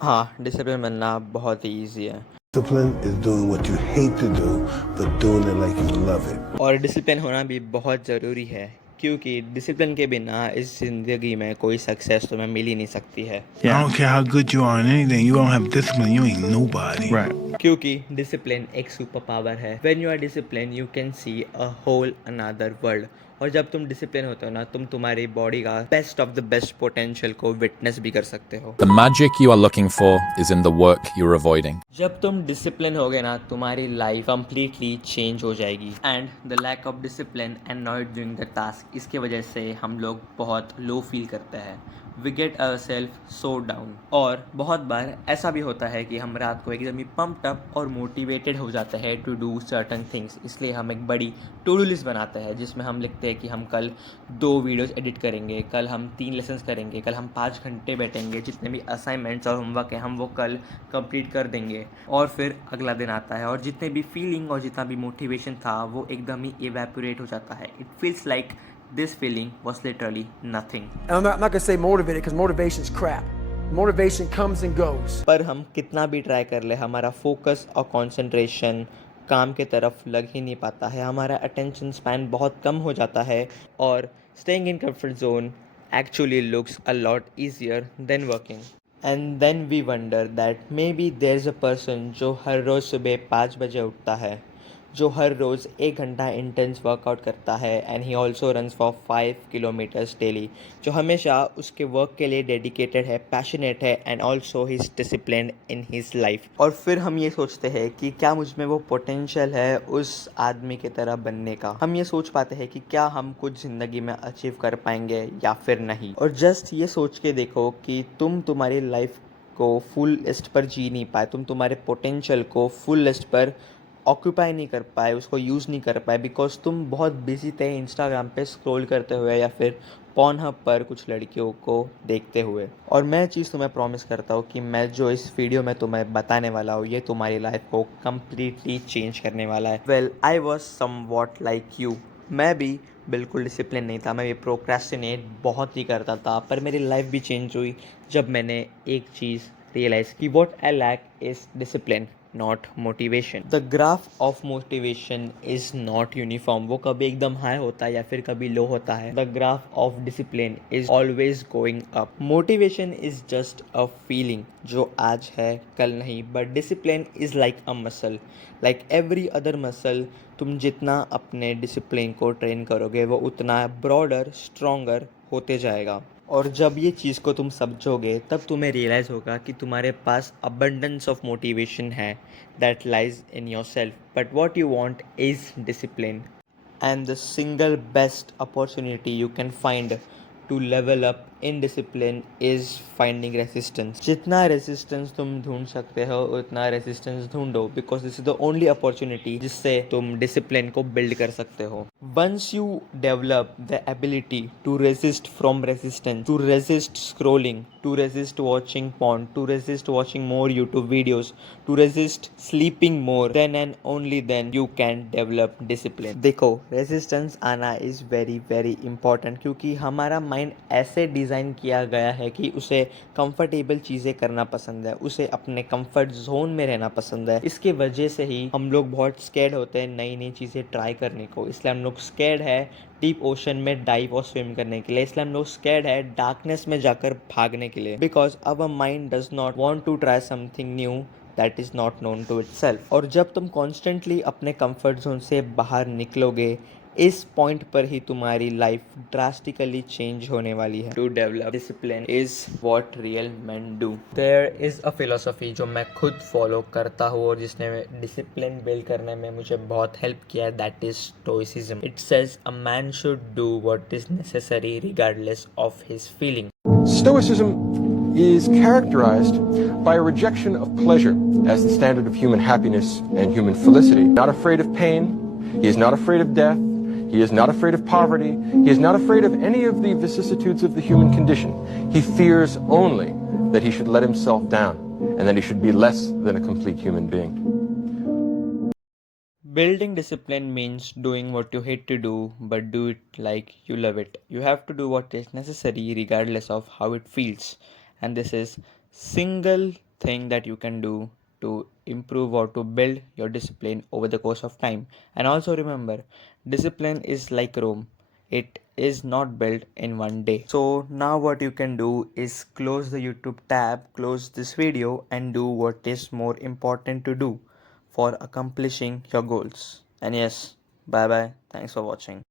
हाँ, डिसिप्लिन बनना बहुत ही ईज़ी है। Discipline is doing what you hate to do, but doing it like you love it. और discipline होना भी बहुत ज़रूरी है, क्योंकि डिसिप्लिन के बिना इस ज़िंदगी में कोई सक्सेस तुम्हें मिल ही नहीं सकती है। I don't care how good you are in anything, you don't have discipline, you ain't nobody. Right. क्योंकि डिसिप्लिन एक सुपर पावर है। When you are disciplined, you can see a whole another world. और जब तुम discipline होते हो ना, तुम तुम्हारी बॉडी का best of the best potential को विटनेस भी कर सकते हो। The magic you are looking for is in the work you're avoiding. जब तुम डिसिप्लिन होगे ना, तुम्हारी लाइफ कंप्लीटली चेंज हो जाएगी। And the lack of discipline and not doing the task, इसके वजह से हम लोग बहुत लो फील करते हैं। We get ourself so down. और बहुत बार ऐसा भी होता है कि हम रात को एकदम ही पम्प्ड अप और मोटिवेटेड हो जाते हैं टू डू सर्टन थिंग्स। इसलिए हम एक बड़ी टू डू लिस्ट बनाते हैं, जिसमें हम लिखते हैं कि हम कल 2 वीडियोस एडिट करेंगे, कल हम 3 लेसन्स करेंगे, कल हम 5 घंटे बैठेंगे, जितने भी असाइनमेंट्स और होमवर्क हैं हम वो कल कंप्लीट कर देंगे। और फिर अगला दिन आता है और जितने भी फीलिंग और जितना भी मोटिवेशन था वो एकदम ही इवेपोरेट हो जाता है। It feels like this feeling was literally nothing. And I'm not gonna say motivated because motivation's crap. Motivation comes and goes. पर हम कितना भी ट्राई कर ले, हमारा फोकस और कंसंट्रेशन काम के तरफ लग ही नहीं पाता है। हमारा अटेंशन स्पैन बहुत कम हो जाता है और staying in comfort zone actually looks a lot easier than working. And then we wonder that maybe there's a person जो हर रोज़ सुबह 5 बजे उठता है, जो हर रोज़ 1 घंटा इंटेंस वर्कआउट करता है and he also runs for 5 kilometres daily, जो हमेशा उसके वर्क के लिए डेडिकेटेड है, पैशनेट है and also he is disciplined in his life. और फिर हम ये सोचते हैं कि क्या मुझ में वो पोटेंशियल है उस आदमी की तरह बनने का। हम ये सोच पाते हैं कि क्या हम कुछ ज़िंदगी में अचीव कर पाएंगे या फिर नहीं। और जस्ट ये सोच के देखो कि तुम तुम्हारी लाइफ को फुल लिस्ट पर जी नहीं पाए, तुम तुम्हारे पोटेंशियल को फुल लिस्ट पर ऑक्यूपाई नहीं कर पाए, उसको यूज़ नहीं कर पाए, बिकॉज तुम बहुत बिजी थे इंस्टाग्राम पे स्क्रॉल करते हुए या फिर पॉर्नहब पर कुछ लड़कियों को देखते हुए। और मैं चीज़ तुम्हें प्रॉमिस करता हूँ कि मैं जो इस वीडियो में तुम्हें बताने वाला हूँ ये तुम्हारी लाइफ को कम्प्लीटली चेंज करने वाला है। Well, I was somewhat like you. मैं भी बिल्कुल डिसिप्लिन नहीं था, मैं भी प्रोक्रेस्टिनेट बहुत ही करता था, पर मेरी लाइफ भी चेंज हुई जब मैंने एक चीज़ रियलाइज़ की, what I lack is discipline, not motivation. The graph of motivation is not uniform, वो कभी एकदम हाई होता है या फिर कभी लो होता है। The graph of discipline is always going up. Motivation is just a feeling जो आज है कल नहीं, but discipline is like a muscle, like every other muscle. तुम जितना अपने डिसिप्लिन को ट्रेन करोगे वो उतना ब्रॉडर स्ट्रॉन्गर होते जाएगा। और जब ये चीज़ को तुम समझोगे तब तुम्हें रियलाइज़ होगा कि तुम्हारे पास अबंडेंस ऑफ मोटिवेशन है that lies in yourself, but what you want is discipline. And the single best opportunity you can find to level up in discipline is finding resistance. जितना resistance तुम ढूंढ सकते हो उतना resistance ढूंढो, because this is the only opportunity जिससे तुम discipline को बिल्ड कर सकते हो। Once you develop the ability to resist from resistance, to resist scrolling, to resist watching porn, to resist watching more YouTube videos, to resist sleeping more, then and only then you can develop discipline. देखो, resistance आना is very very important, क्योंकि हमारा mind ऐसे design किया गया है कि उसे कंफर्टेबल चीज़ें करना पसंद है, उसे अपने कंफर्ट जोन में रहना पसंद है। इसके वजह से ही हम लोग बहुत स्कैर्ड होते हैं नई नई चीज़ें ट्राई करने को। इसलिए हम लोग स्कैर्ड है डीप ओशन में डाइव और स्विम करने के लिए। इसलिए हम लोग स्कैर्ड है डार्कनेस में जाकर भागने के लिए, because our mind does not want to try something new that is not known to itself. और जब तुम कॉन्स्टेंटली अपने कंफर्ट जोन से बाहर निकलोगे, इस पॉइंट पर ही तुम्हारी लाइफ ड्रास्टिकली चेंज होने वाली है। To develop discipline is what real man do. There is a philosophy जो मैं खुद फॉलो करता हूँ और जिसने डिसिप्लिन बिल्ड करने में मुझे बहुत हेल्प किया है, that is stoicism. It says a man should do what is necessary regardless of his feeling. Stoicism is characterized by a rejection of pleasure as the standard of human happiness and human felicity. Not afraid of pain, he is not afraid of death, he is not afraid of poverty, he is not afraid of any of the vicissitudes of the human condition. He fears only that he should let himself down and that he should be less than a complete human being. Building discipline means doing what you hate to do, but do it like you love it. You have to do what is necessary regardless of how it feels. And this is single thing that you can do to improve or to build your discipline over the course of time. And also remember, discipline is like Rome. It is not built in one day. So now what you can do is close the YouTube tab, close this video, and do what is more important to do for accomplishing your goals. And yes, bye bye. Thanks for watching.